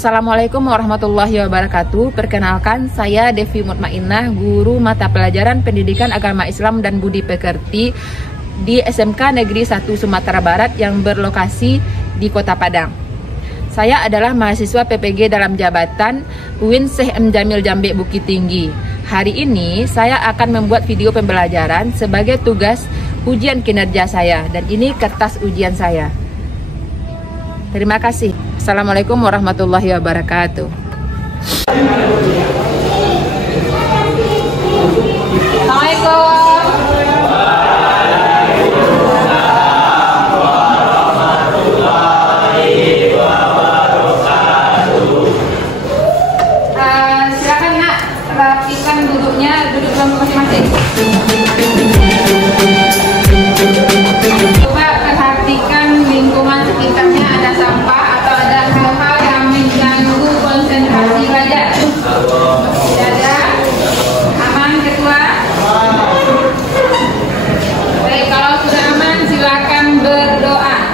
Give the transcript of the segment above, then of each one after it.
Assalamualaikum warahmatullahi wabarakatuh. Perkenalkan, saya Devi Mutmainnah, guru mata pelajaran Pendidikan Agama Islam dan Budi Pekerti di SMK Negeri 1 Sumatera Barat yang berlokasi di Kota Padang. Saya adalah mahasiswa PPG dalam jabatan UIN Syekh M. Jamil Jambe Bukit Tinggi. Hari ini saya akan membuat video pembelajaran sebagai tugas ujian kinerja saya, dan ini kertas ujian saya. Terima kasih. Assalamualaikum warahmatullahi wabarakatuh. Silakan nak, rapikan duduknya, duduk dalam masing-masing. Coba perhatikan lingkungan sekitarnya, ada sampah atau ada hal-hal yang mengganggu konsentrasi belajar. Tidak ada? Aman ketua? Baik, kalau sudah aman silakan berdoa.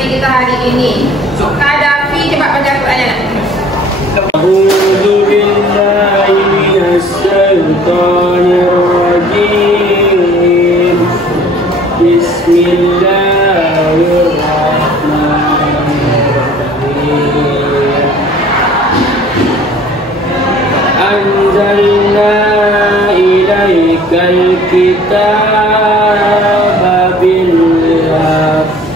Kita hari ini. Kak Davi, coba baca Qur'annya. A'udzu billahi minasyaitonir rajim. Bismillahirrahmanirrahim. Anzalna ilaikal kitaba bil haqqi.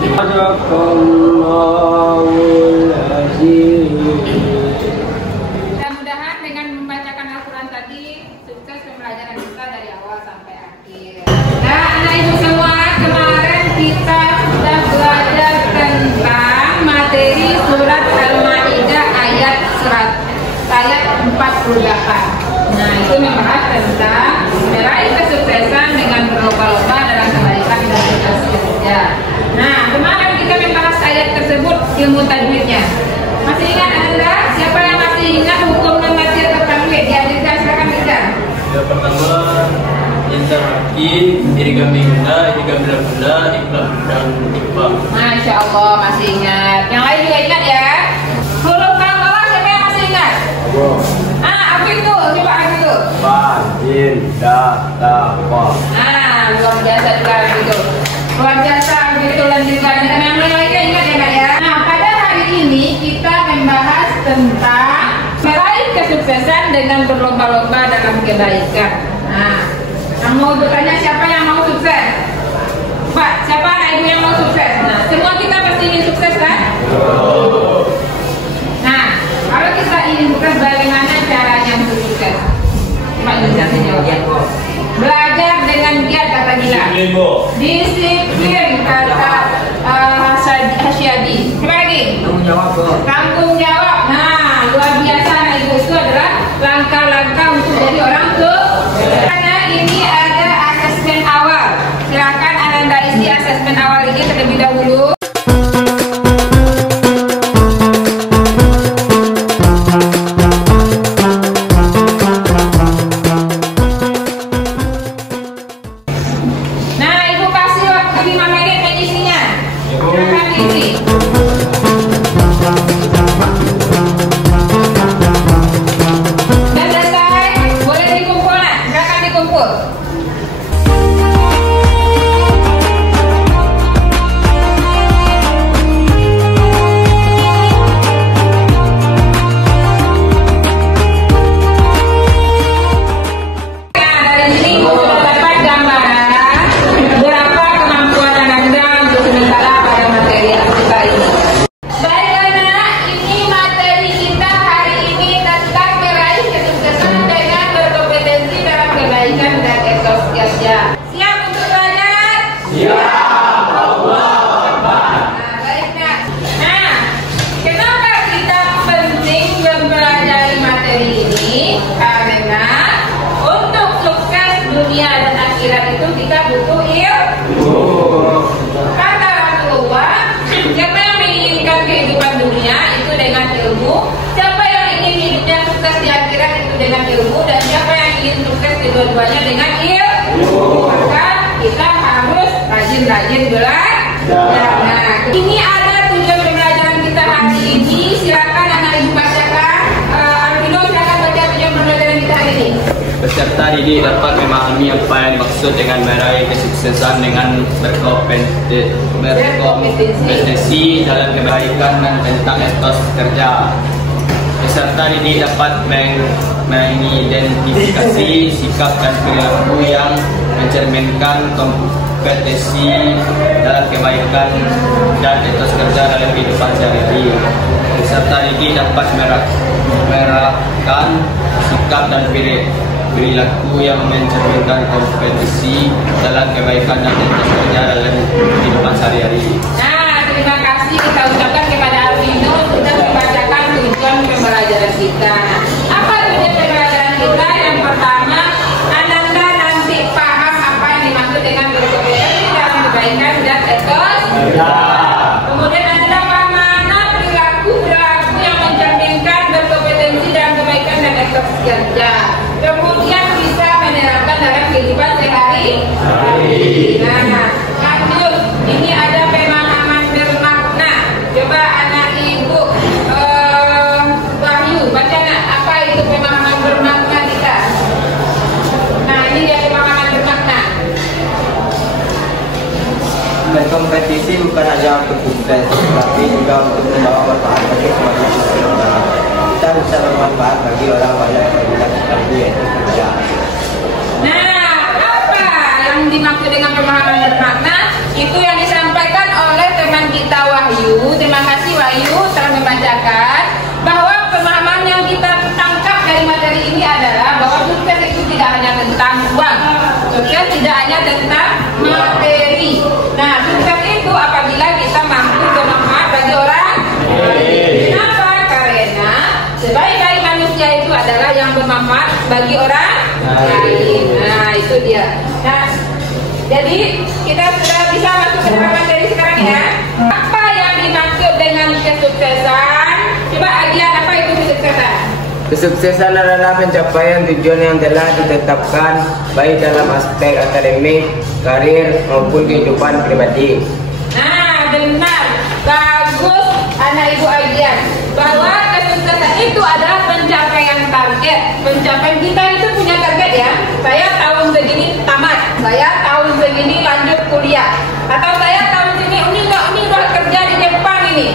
Mudah-mudahan dengan membacakan Al-Quran tadi sukses pembelajaran kita dari awal sampai akhir. Nah, anak ibu semua, kemarin kita sudah belajar tentang materi surat Al-Maidah ayat 48. Nah, itu membahas tentang meraih kesuksesan dengan berlomba-lomba dalam kebaikan dan tugas kerja. Nah, kemarin kita membahas ayat tersebut, ilmu tajwidnya. Masih ingat Anda? Siapa yang masih ingat hukum dan nasihat tajwid? Ya, Dirga, silakan Dirga. Yang pertama, interaksi, irigami guna, irigami bunda, ikhlas dan ikhlas. Masya Allah, masih ingat. Yang lain juga ingat ya? Huruf kalmalah, siapa yang masih ingat? Apa itu? Coba apa itu? Ba, jim, da, ta, wa. Luar biasa juga gitu. Luar biasa gitu dan juga dan yang lainnya ingat ya Kak ya. Nah, pada hari ini kita membahas tentang meraih kesuksesan dengan berlomba-lomba dalam kebaikan. Nah, yang mau bertanya siapa yang mau sukses? Pak, siapa anak ibu yang mau sukses? Nah, semua kita pasti ingin sukses kan? Nah, kalau kita ingin sukses, bagaimana caranya untuk sukses? Pak bisa jawab ya. Belajar dengan giat, kata Gila. Disiplin, kata Hasyadi. Coba lagi. Tanggung jawab, Bro. Tanggung jawab. Nah, luar biasa. Nah, itu adalah langkah-langkah untuk jadi orang sukses. Karena ini ada asesmen awal. Silakan Anda isi asesmen awal ini terlebih dahulu. Kata Rasulullah, siapa yang menginginkan kehidupan dunia itu dengan ilmu, siapa yang ingin hidupnya sukses di akhirat itu dengan ilmu, dan siapa yang ingin sukses kedua-duanya dengan ilmu. Maka kita harus rajin-rajin belajar. Nah, ini ada tujuan pembelajaran kita hari ini. Silakan anak ibu bacakan. Arvino, silakan baca tujuan pembelajaran kita hari ini. Peserta didik dapat memahami apa yang dimaksud dengan meraih kesuksesan dengan berkompetensi dalam kebaikan dan tentang etos kerja. Peserta didik dapat mengidentifikasi sikap dan perilaku yang mencerminkan kompetensi dalam kebaikan dan etos kerja dalam kehidupan sehari-hari. Peserta didik dapat merapkan sikap dan perilaku yang mencerminkan kompetensi dalam kebaikan dan etos kerja dalam kehidupan sehari-hari. Nah, terima kasih kita ucapkan kepada Arvino sudah membacakan tujuan pembelajaran kita. Apa tujuan pembelajaran kita? Yang pertama, Ananda nanti paham apa yang dimaksud dengan berkompetensi dalam kebaikan dan etos kerja. Kemudian Anda paham mana perilaku yang mencerminkan berkompetensi dalam kebaikan dan etos kerja. Kemudian bisa menerapkan dalam kehidupan sehari-hari. Nah, lanjut. Ini ada pemahaman bermakna. Coba anak ibu Wahyu baca nak, apa itu pemahaman bermakna kita? Nah, ini dia pemahaman bermakna. Berkompetisi bukan hanya untuk sukses, tapi juga untuk membawa manfaat bagi semuanya. Kita bisa bermanfaat bagi orang banyak yang tidak seperti yaitu kerja. Nah, apa yang dimaksud dengan pemahaman bermakna? Itu yang disampaikan oleh teman kita Wahyu. Terima kasih Wahyu telah membacakan bahwa pemahaman yang kita tangkap dari materi ini adalah bahwa sukses itu tidak hanya tentang uang, sukses tidak hanya tentang materi. Nah, sukses itu apabila kita mampu bermanfaat bagi orang lain. Kenapa? Karena sebaik-baik manusia itu adalah yang bermanfaat bagi orang lain. Nah, itu dia. Nah, jadi kita sudah bisa masuk ke dalam materi sekarang ya. Apa yang dimaksud dengan kesuksesan? Coba Agian, apa itu kesuksesan? Kesuksesan adalah pencapaian tujuan yang telah ditetapkan baik dalam aspek akademik, karir maupun kehidupan pribadi. Nah, benar. Bagus anak ibu Agian. Bahwa kesuksesan itu adalah pencapaian target. Pencapaian kita itu punya target ya. Saya tahun segini tamat. Saya tahun segini lanjut kuliah. Atau saya tahun segini ini udah kerja di Jepang ini.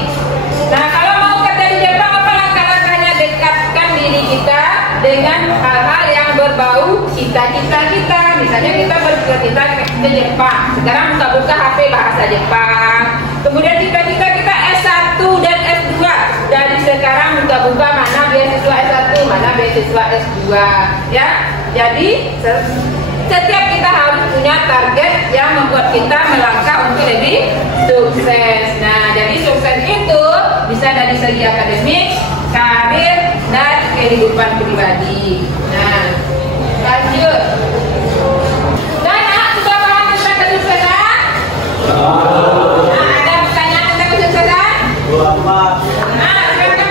Nah, kalau mau kerja di Jepang, apa langkah-langkahnya? Dekatkan diri kita dengan hal-hal yang berbau cita-cita kita. Misalnya kita bercita-cita ke Jepang. Sekarang buka HP bahasa Jepang. Kemudian cita-cita kita S1 dan S2. Dari sekarang buka mana beasiswa S1, mana beasiswa S2. Ya, jadi setiap kita harus punya target yang membuat kita melangkah untuk lebih sukses. Nah, jadi sukses itu bisa dari segi akademik, karir, dan kehidupan pribadi. Nah, lanjut. Sudah paham tentang kesuksesan? Nah, ada pertanyaan tentang kesuksesan? Nah, silakan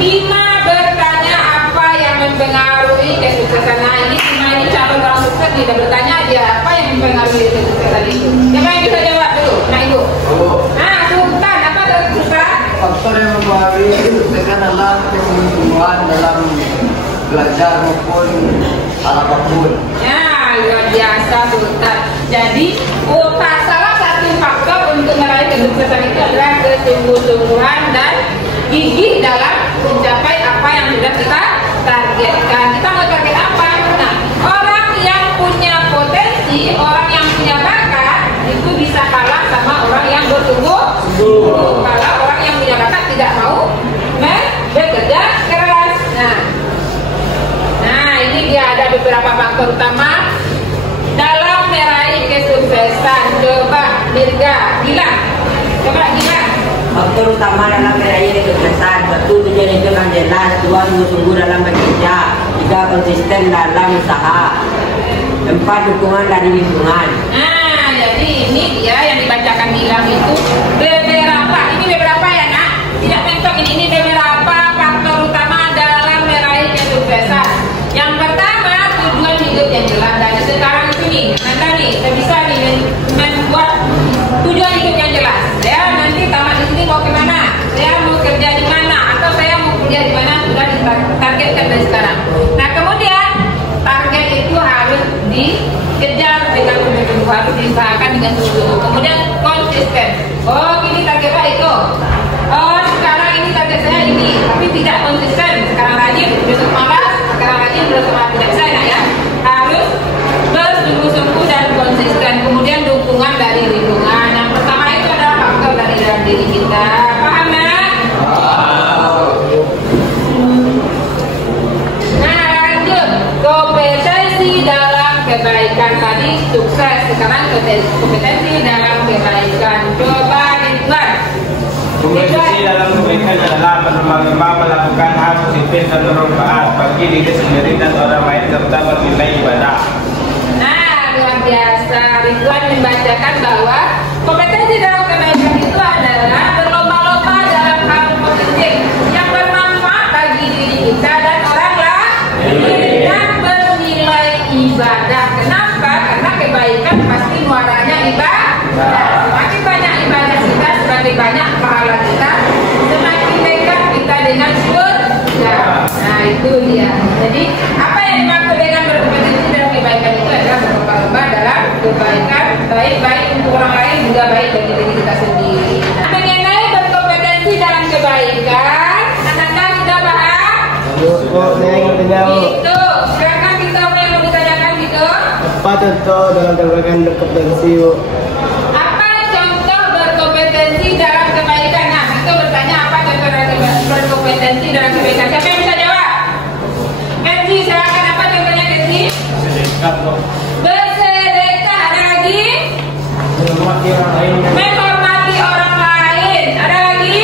Bima bertanya apa yang mempengaruhi kesuksesan. Nah, ini calon orang sukses tidak bertanya dia apa yang mempengaruhi kesuksesan itu. Siapa yang bisa jawab dulu? Nah, ibu. Nah, Sultan, apa dari Sultan? Faktor yang mempengaruhi kesuksesan adalah kesungguhan dalam belajar maupun hal apapun. Ya, luar biasa Sultan. Jadi, salah satu faktor untuk meraih kesuksesan itu adalah kesungguh-sungguhan dan gigih dalam mencapai apa yang sudah kita targetkan. Kita mau target apa? Nah, orang yang punya potensi, orang yang punya bakat itu bisa kalah sama orang yang bersungguh-sungguh. Kalau orang yang punya bakat tidak mau bekerja keras. Nah, ini dia ada beberapa faktor utama dalam meraih kesuksesan. Coba Dirga bilang. Coba Dirga. Faktor utama dalam meraih kesuksesan: satu, tujuan itu yang jelas; dua, sungguh-sungguh dalam bekerja; tiga, konsisten dalam usaha; tempat dukungan dari lingkungan. Nah, jadi ini dia yang dibacakan Gilang itu beberapa. Ini beberapa ya nak? Tidak mentok ini beberapa faktor utama dalam meraih kesuksesan. Yang pertama tujuan hidup yang jelas. Dari sekarang itu nih, nanti kita bisa nih membuat tujuan hidup yang jelas. Saya nanti tamat di sini mau kemana? Saya mau kerja di mana? Atau saya mau kuliah di mana? Sudah ditargetkan dari sekarang. Nah kemudian target itu harus dikejar dengan sungguh-sungguh, harus diusahakan dengan sungguh-sungguh. Kemudian konsisten. Oh ini target saya itu. Oh sekarang ini target saya ini, tapi tidak konsisten. Sekarang rajin, besok malas. Sekarang rajin, besok malas. Tidak bisa ya. Harus bersungguh-sungguh dan konsisten. Kemudian dukungan dari lingkungan. Yang pertama itu adalah faktor dari dalam diri kita. Paham ya? Nah lanjut, kompetensi dalam kebaikan tadi sukses. Sekarang kompetensi dalam kebaikan. Coba Ridwan. Kompetensi dalam kebaikan adalah menerima melakukan hal positif dan bermanfaat bagi diri sendiri dan orang lain serta bernilai ibadah. Nah, luar biasa. Ridwan membacakan bahwa kompetensi dalam kebaikan itu adalah berlomba-lomba dalam hal positif yang bermanfaat bagi diri kita dan orang lain yang bernilai ibadah. Kenapa? Karena kebaikan pasti muaranya ibadah. Semakin banyak ibadah kita, semakin banyak pahala kita, semakin dekat kita dengan surga. Nah itu dia. Jadi apa yang dimaksud dengan berkompetensi dalam kebaikan itu adalah berlomba-lomba dalam kebaikan, baik untuk orang lain juga baik bagi diri kita sendiri. Nah, mengenai berkompetensi dalam kebaikan, anak-anak sudah paham? Itu. Silakan kita apa yang mau ditanyakan gitu? Apa contoh dalam kebaikan berkompetensi? Apa contoh berkompetensi dalam kebaikan? Nah, itu bertanya apa contoh berkompetensi dalam kebaikan? Siapa yang bisa jawab? Kenzi, silakan apa contohnya Kenzi? Bersedekah. Ada lagi? Menghormati orang lain. Ada lagi?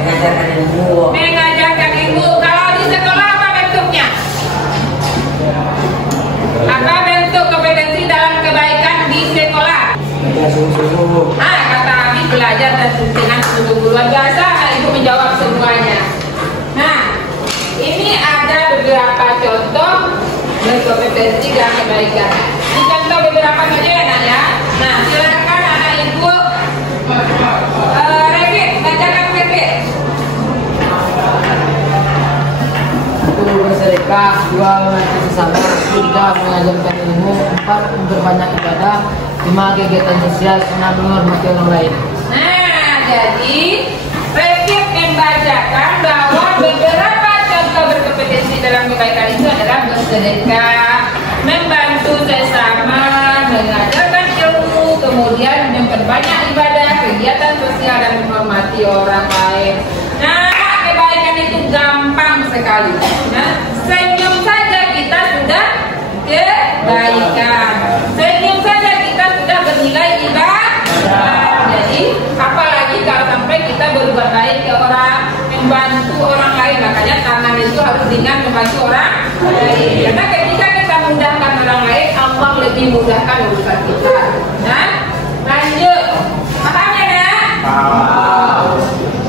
Mengajarkan ilmu. Mengajarkan ilmu. Kalau di sekolah apa bentuknya? Apa bentuk kompetensi dalam kebaikan di sekolah? Kata Abi belajar dan dengan sungguh-sungguh. Luar biasa, Ibu menjawab semuanya. Nah, ini ada beberapa contoh berkompetensi dalam kebaikan. Ini contoh beberapa saja ya nak ya. Nah, silakan anak Ibu Reki, bacakan Reki. Satu, bersedekah. Dua, membantu sesama. Tiga, mengajarkan ilmu. Empat, memperbanyak ibadah. Lima, kegiatan sosial. Enam, menghormati orang lain. Nah, jadi Reki membacakan bahwa beberapa contoh berkompetensi dalam kebaikan itu adalah bersedekah, membantu sesama, mengajarkan ilmu, kemudian memperbanyak ibadah, kegiatan sosial, dan menghormati orang lain. Nah, kebaikan itu gampang sekali. Nah, senyum saja kita sudah kebaikan. Senyum saja kita sudah bernilai ibadah. Jadi, apalagi kalau sampai kita berbuat baik ke orang, membantu orang lain. Makanya tangan itu harus ringan membantu orang lain. Karena ketika kita mudahkan orang lain, Allah lebih mudahkan urusan kita. Nah, lanjut. Paham ya, Nak?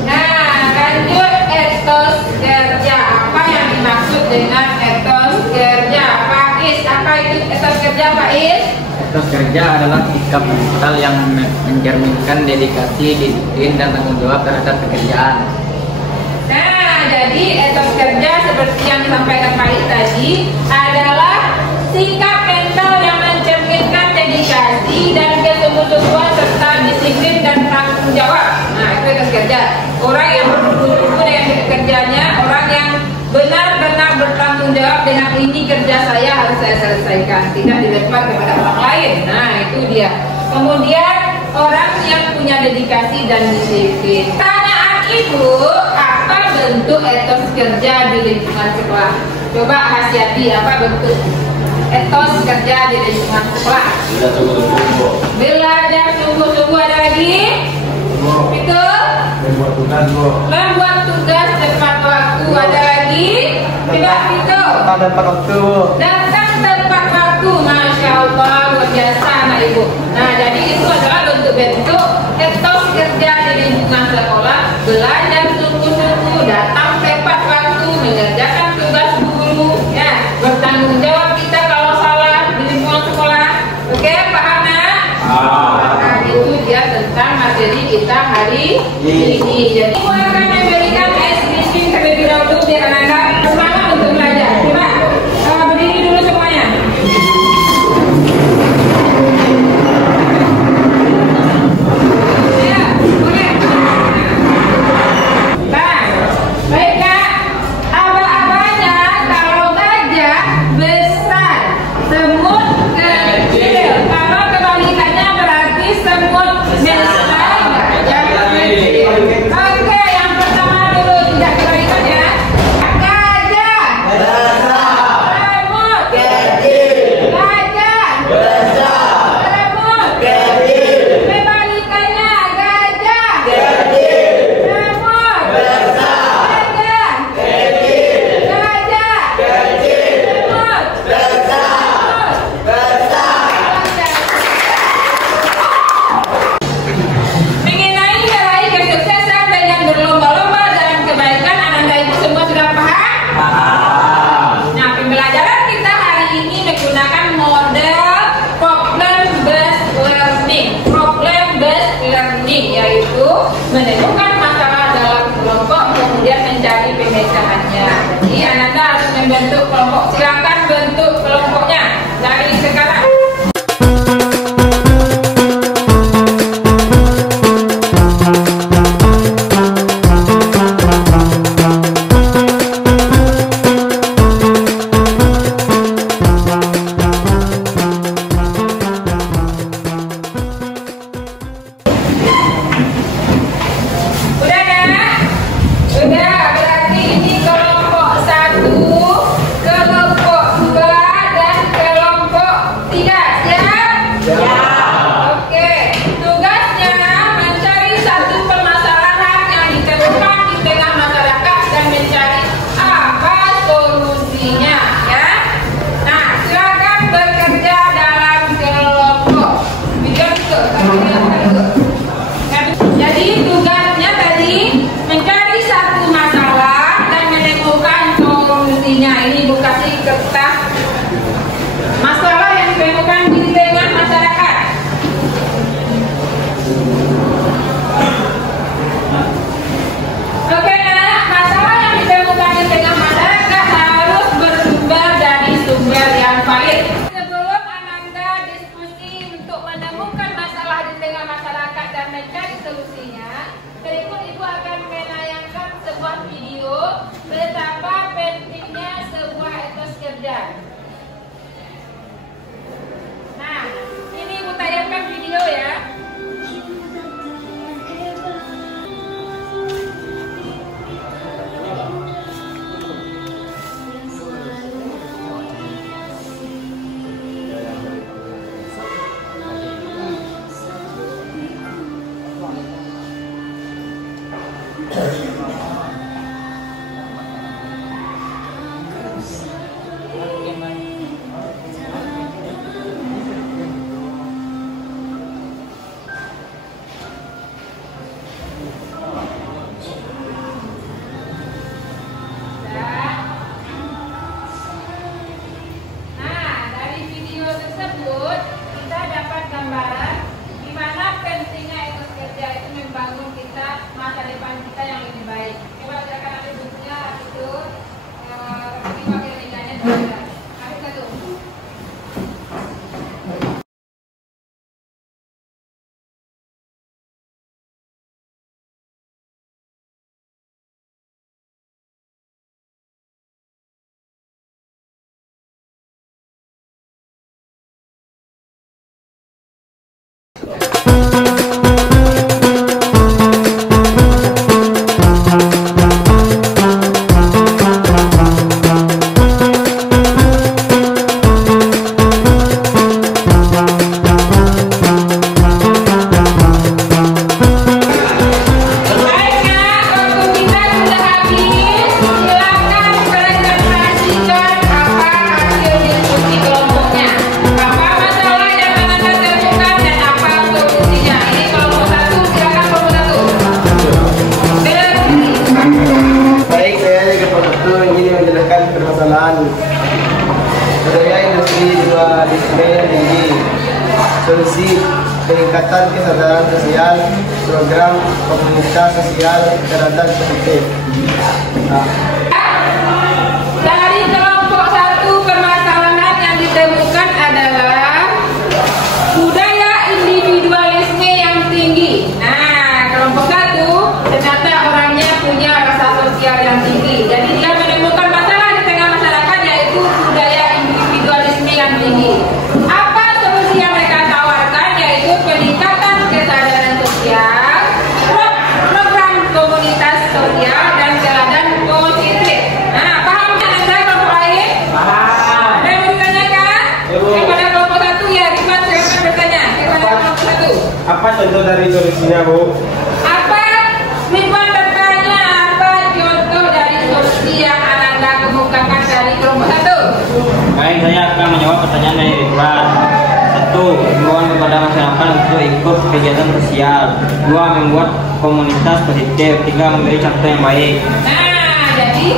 Nah, lanjut etos kerja. Apa yang dimaksud dengan etos kerja? Pak Is, apa itu etos kerja, Pak Is? Etos kerja adalah sikap mental yang mencerminkan dedikasi, disiplin, dan tanggung jawab terhadap pekerjaan. Nah, jadi etos kerja seperti yang disampaikan Pak Is tadi adalah sikap mental yang mencerminkan dedikasi dan kesungguh-sungguhan serta disiplin dan tanggung jawab. Nah, itu etos kerja. Orang yang bersungguh-sungguh dengan kerjanya, orang yang benar-benar bertanggung jawab dengan ini kerja saya harus saya selesaikan, tidak dilempar kepada orang lain. Nah, itu dia. Kemudian orang yang punya dedikasi dan disiplin. Tanyaan Ibu, apa bentuk etos kerja di lingkungan sekolah? Coba Hasyati, apa bentuk etos kerja di lingkungan sekolah? Belajar sungguh-sungguh. Ada lagi? Itu membuat tugas tepat waktu. Ada lagi? Tidak itu. Tepat waktu. Datang tepat waktu. Masya Allah, luar biasa anak ibu. Nah, jadi itu adalah bentuk-bentuk etos kerja di lingkungan sekolah, belajar sungguh-sungguh, datang tepat waktu, mengerjakan tugas guru, ya, bertanggung jawab kita kalau salah di lingkungan sekolah. Oke, paham nak? Nah, itu dia tentang materi kita hari ini. Jadi aku akan memberikan briefing terlebih dahulu biar anak-anak semangat untuk belajar. Coba berdiri dulu semuanya. Ya, oke. Nah, baiklah. Aba-abanya kalau gajah besar, semut kecil. Kalau kebalikannya berarti semut besar, gajah kecil. Oke, yang pertama dulu tidak kebalikan ya. Gajah semut kecil. Gajah semut kecil. Kebalikannya gajah semut besar. Gajah semut mengenai meraih kesuksesan dengan berlomba-lomba dalam kebaikan, anak-anak ibu semua sudah paham? Nah, pembelajaran kita hari ini menggunakan model problem-based learning. Problem-based learning yaitu menemukan masalah dalam kelompok kemudian mencari pemecahannya. Jadi anak-anak harus membentuk kelompok. Silakan bentuk kelompoknya dari sekarang. Udah nak? Udah, berarti ini kelompok 1, kelompok 2, dan kelompok 3. Siap? Oke, tugasnya mencari satu permasalahan yang ditemukan di tengah masyarakat dan mencari apa solusinya, ya. Nah, silakan bekerja dalam kelompok. Video itu. Jadi tugasnya tadi mencari satu masalah dan menemukan solusinya. Ini Bu kasih kertas masalah yang ditemukan di tengah masyarakat. Oke, nah, masalah yang ditemukan di tengah masyarakat harus bersumber dari sumber yang valid. Sebelum Ananda diskusi untuk menemukan masalah di tengah masyarakat dan mencari solusinya, berikut Ibu akan menayangkan sebuah video betapa pentingnya sebuah etos kerja. Nah, ini Ibu tayangkan video ya. Solusi peningkatan kesadaran sosial, program komunitas sosial kesadaran positif. Dari kelompok 1 permasalahan yang ditemukan adalah budaya individualisme yang tinggi. Nah, kelompok 1 ternyata orangnya punya rasa sosial yang tinggi. Jadi dia menemukan masalah di tengah masyarakat yaitu budaya individualisme yang tinggi. Apa solusi yang mereka tawarkan? Yaitu peningkatan kesadaran sosial, program komunitas sosial dan teladan positif. Nah, paham kan Anda kelompok lain? Paham. Ada yang mau ditanyakan? Kepada kelompok 1 ya, Rifat silakan bertanya. Kepada kelompok 1. Apa contoh dari solusinya, Bu? Apa? Rifat bertanya, apa contoh dari solusi yang Anda kemukakan dari kelompok 1? Baik, saya akan menjawab pertanyaan dari Ridwan. 1. Himbauan kepada masyarakat untuk ikut kegiatan sosial. 2. Membuat komunitas positif. 3. Memberi contoh yang baik. Nah, jadi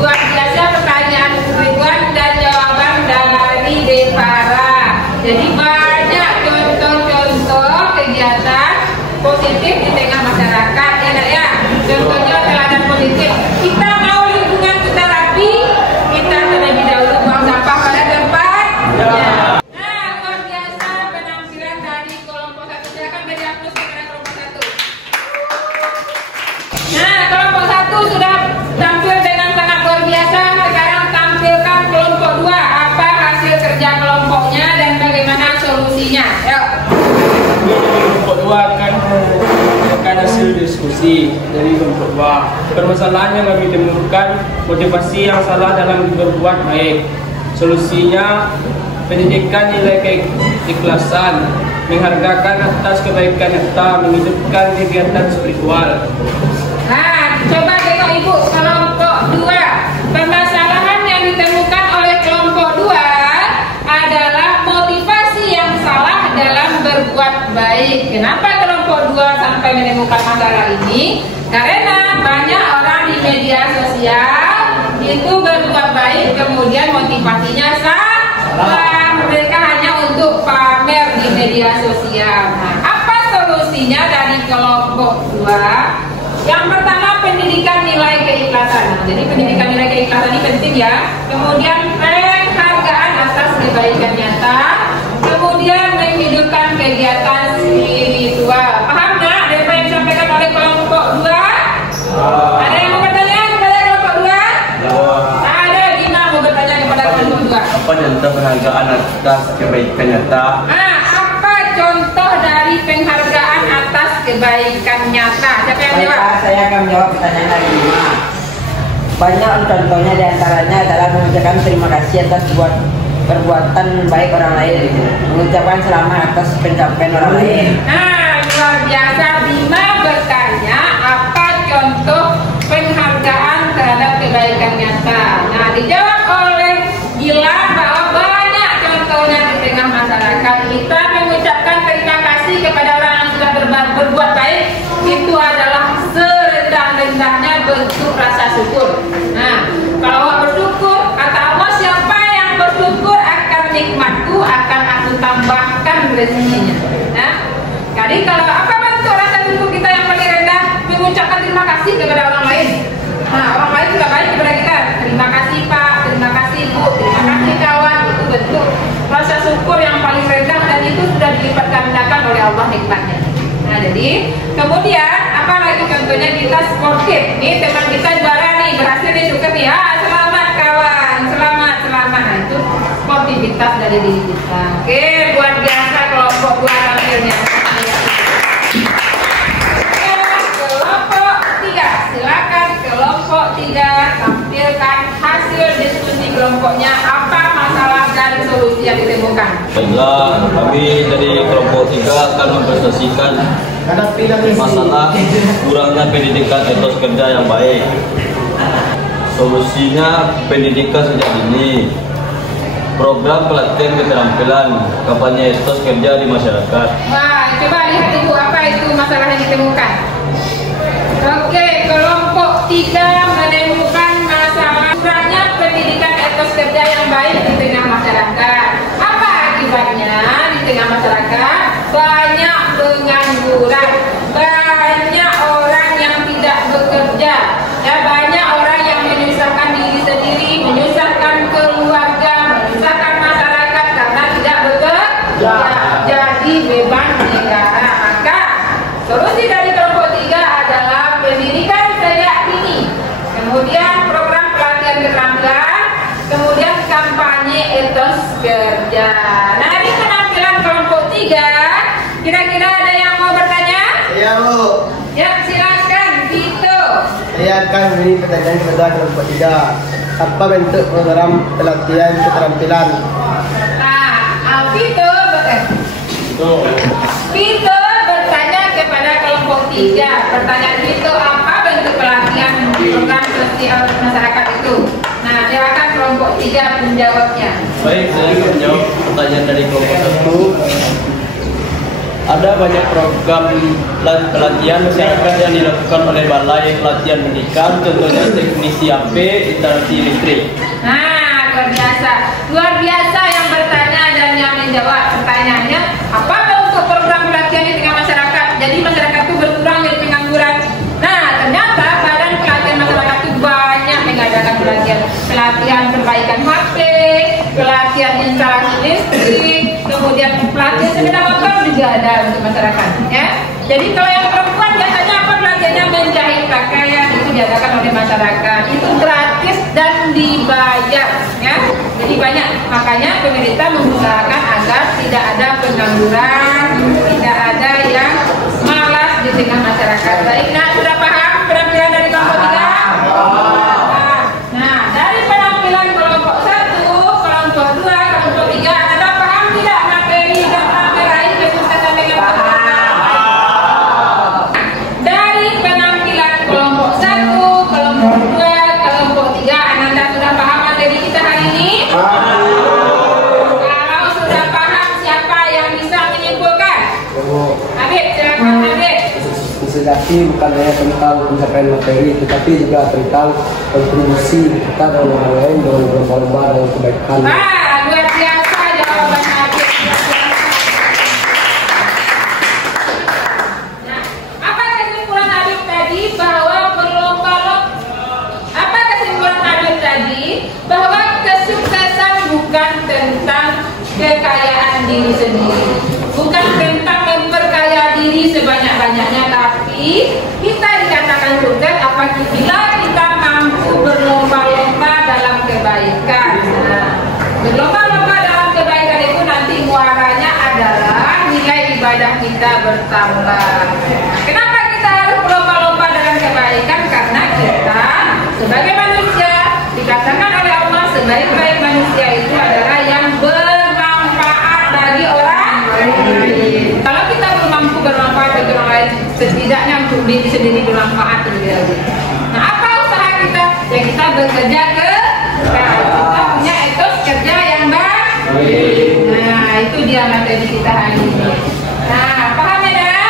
luar biasa pertanyaan Ridwan dan jawaban dari Devara. Jadi banyak contoh-contoh kegiatan positif di tengah masyarakat ya, Nak, ya. Contohnya teladan positif. Kita mau lingkungan kita rapi, kita terlebih dahulu buang sampah pada tempatnya. Nah, luar biasa penampilan dari kelompok 1. Silakan beri aplaus kepada kelompok 1. Nah, kelompok 1 sudah tampil dengan sangat luar biasa. Sekarang tampilkan kelompok 2. Apa hasil kerja kelompoknya dan bagaimana solusinya? Yuk. Kelompok 2 akan menyampaikan hasil diskusi dari kelompok 2. Permasalahan yang kami temukan motivasi yang salah dalam berbuat baik. Solusinya pendidikan nilai keikhlasan, menghargakan atas kebaikan nyata, menghidupkan kegiatan spiritual. Nah, coba tengok Ibu kelompok 2. Permasalahan yang ditemukan oleh kelompok 2 adalah motivasi yang salah dalam berbuat baik. Kenapa kelompok 2 sampai menemukan masalah ini? Karena banyak orang di media sosial itu berbuat baik, kemudian motivasinya salah. Mereka hanya untuk pamer di media sosial. Nah, apa solusinya dari kelompok 2? Yang pertama, pendidikan nilai keikhlasan. Nah, jadi pendidikan nilai keikhlasan ini penting ya. Kemudian penghargaan atas kebaikan nyata. Kemudian menghidupkan kegiatan spiritual. Paham nggak dari apa yang disampaikan oleh kelompok 2? Ada yang mau bertanya kepada kelompok 2? Ada. Gina mau bertanya kepada kelompok 2. Apa contoh penghargaan atas kebaikan nyata? Apa contoh dari penghargaan atas kebaikan nyata? Siapa yang jawab? Saya akan menjawab pertanyaan dari Lima. Banyak contohnya diantaranya adalah mengucapkan terima kasih atas perbuatan baik orang lain, mengucapkan selamat atas pencapaian orang lain. Nah, luar biasa. Bima bertanya, apa contoh penghargaan terhadap kebaikan nyata? Nah, dijawab oleh Gilang bahwa banyak contohnya di tengah masyarakat. Kita mengucapkan terima kasih kepada orang yang sudah berbuat baik. Itu adalah serendah-rendahnya bentuk rasa syukur. Nah, kalau bersyukur, kata Allah, siapa yang bersyukur akan nikmatku, akan aku tambahkan rezekinya. Nah, jadi kalau apa bentuk rasa syukur kita yang paling rendah? Mengucapkan terima kasih kepada orang lain. Nah, orang lain juga baik kepada kita. Terima kasih Pak, terima kasih Bu, terima kasih kawan. Itu bentuk rasa syukur yang paling rendah dan itu sudah dilipat gandakan oleh Allah nikmatnya. Nah, jadi kemudian apa lagi contohnya? Kita sportif. Nih teman kita juara nih, berhasil nih syukur nih. Selamat kawan, selamat. Nah, itu sportivitas dari diri kita. Oke, luar biasa kelompok 2 tampilnya. Kelompok 3, silakan kelompok 3 tampilkan hasil diskusi kelompoknya. Apa masalah dan solusi yang ditemukan? Baiklah, kami dari kelompok 3 akan mempresentasikan masalah kurangnya pendidikan etos kerja yang baik. Solusinya pendidikan sejak dini, program pelatihan keterampilan, kampanye etos kerja di masyarakat. Wah, coba lihat Ibu, apa itu masalah yang ditemukan? Oke, kelompok 3 menemukan masalah kurangnya pendidikan etos kerja yang baik di tengah masyarakat. Apa akibatnya di tengah masyarakat? menjadi beban negara. Maka solusi dari kelompok 3 adalah pendidikan sejak dini, kemudian program pelatihan keterampilan, kemudian kampanye etos kerja. Nah, di penampilan kelompok 3, kira-kira ada yang mau bertanya? Iya, Bu. Ya, silakan, Vito. Saya akan memberi pertanyaan kepada kelompok 3. Apa bentuk program pelatihan keterampilan? Nah, Vito bertanya kepada kelompok 3. Pertanyaan Vito, apa bentuk pelatihan program sosial masyarakat itu? Nah, silakan kelompok 3 menjawabnya. Baik, saya akan menjawab pertanyaan dari kelompok 1. Ada banyak program pelatihan masyarakat yang dilakukan oleh Balai Pelatihan Pendidikan, contohnya teknisi HP, instalasi listrik. Nah, luar biasa yang bertanya dan yang menjawab pertanyaannya. Apa bentuk program pelatihan di tengah masyarakat? Jadi masyarakat itu berkurang dari pengangguran. Nah, ternyata Badan Pelatihan Masyarakat itu banyak mengadakan pelatihan perbaikan HP, pelatihan instalasi listrik, kemudian pelatihan sepeda motor juga ada untuk masyarakat. Ya. Jadi kalau yang perempuan biasanya apa pelatihannya? Menjahit pakaian, itu diadakan oleh masyarakat. Itu gratis dan dibayar. Ya. Jadi banyak, makanya pemerintah mengusahakan agar tidak ada pengangguran, tidak ada yang malas di tengah masyarakat. Baik, nah sudah paham penampilan dari kelompok 3? Nah, dari penampilan kelompok 1, kelompok 2, kelompok 3, Anda paham tidak materi dan meraih kesuksesan dengan dari penampilan kelompok 1, kelompok 2, kelompok 3, Anda sudah paham materi kita hari ini? Kalau sudah paham, siapa yang bisa menyimpulkan? Habib, silakan Habib. Konsolidasi bukan hanya tentang pencapaian materi, tetapi juga tentang kontribusi kita dan orang lain dalam berlomba-lomba dalam kebaikan. Luar biasa jawaban Habib. Nah, apa kesimpulan Habib tadi? Bahwa kesuksesan bukan tentang kekayaan diri sendiri, bukan tentang memperkaya diri sebanyak-banyaknya, tapi kita dikatakan sukses apabila kita mampu berlomba-lomba dalam kebaikan. Nah, berlomba-lomba dalam kebaikan itu nanti muaranya adalah nilai ibadah kita bertambah. Kenapa kita harus berlomba-lomba dalam kebaikan? Karena kita sebagai manusia dikatakan oleh Allah sebaik-baik manusia itu adalah yang bermanfaat bagi orang lain. Kalau kita belum mampu bermanfaat bagi orang lain, setidaknya untuk diri sendiri bermanfaat terlebih dahulu. Nah, apa usaha kita? Ya kita bekerja kita punya etos kerja yang baik. Nah, itu dia materi kita hari ini. Nah, paham ya?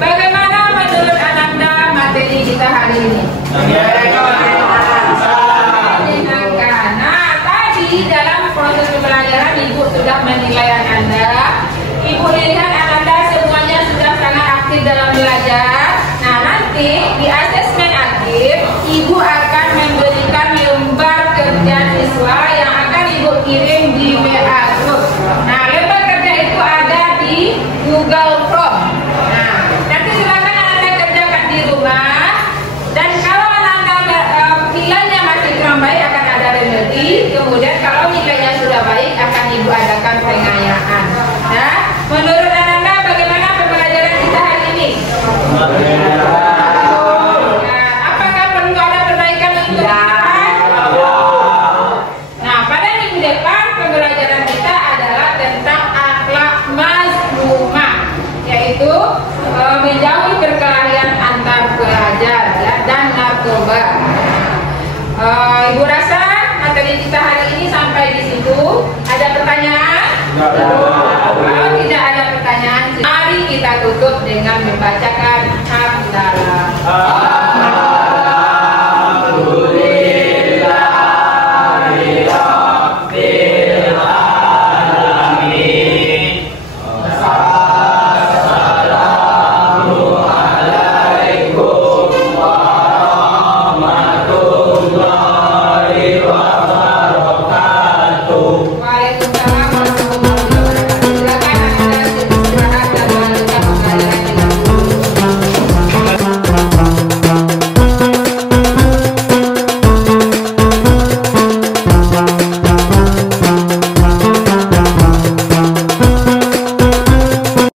Bagaimana menurut Ananda materi kita hari ini? Di dalam proses pembelajaran Ibu sudah menilai Ananda. Ibu lihat Ananda semuanya sudah sangat aktif dalam belajar. Nah, nanti di asesmen akhir Ibu akan memberikan lembar kerja siswa yang akan Ibu kirim di WA group. Nah, lembar kerja itu ada di Google Form. Nah, nanti silakan Ananda kerjakan di rumah. Dan kalau Ananda nilainya masih kurang baik akan ada remedi. Kemudian kalau nilainya sudah baik akan Ibu adakan pengayaan. Nah, menurut Ananda bagaimana pembelajaran kita hari ini? Nah, apakah perlu ada perbaikan untuk Nah, pada minggu depan pembelajaran kita adalah tentang akhlak mazmumah, yaitu menjauhi perkelahian antar pelajar ya, dan narkoba. Ibu rasa materi kita hari ini sampai di situ. Ada pertanyaan?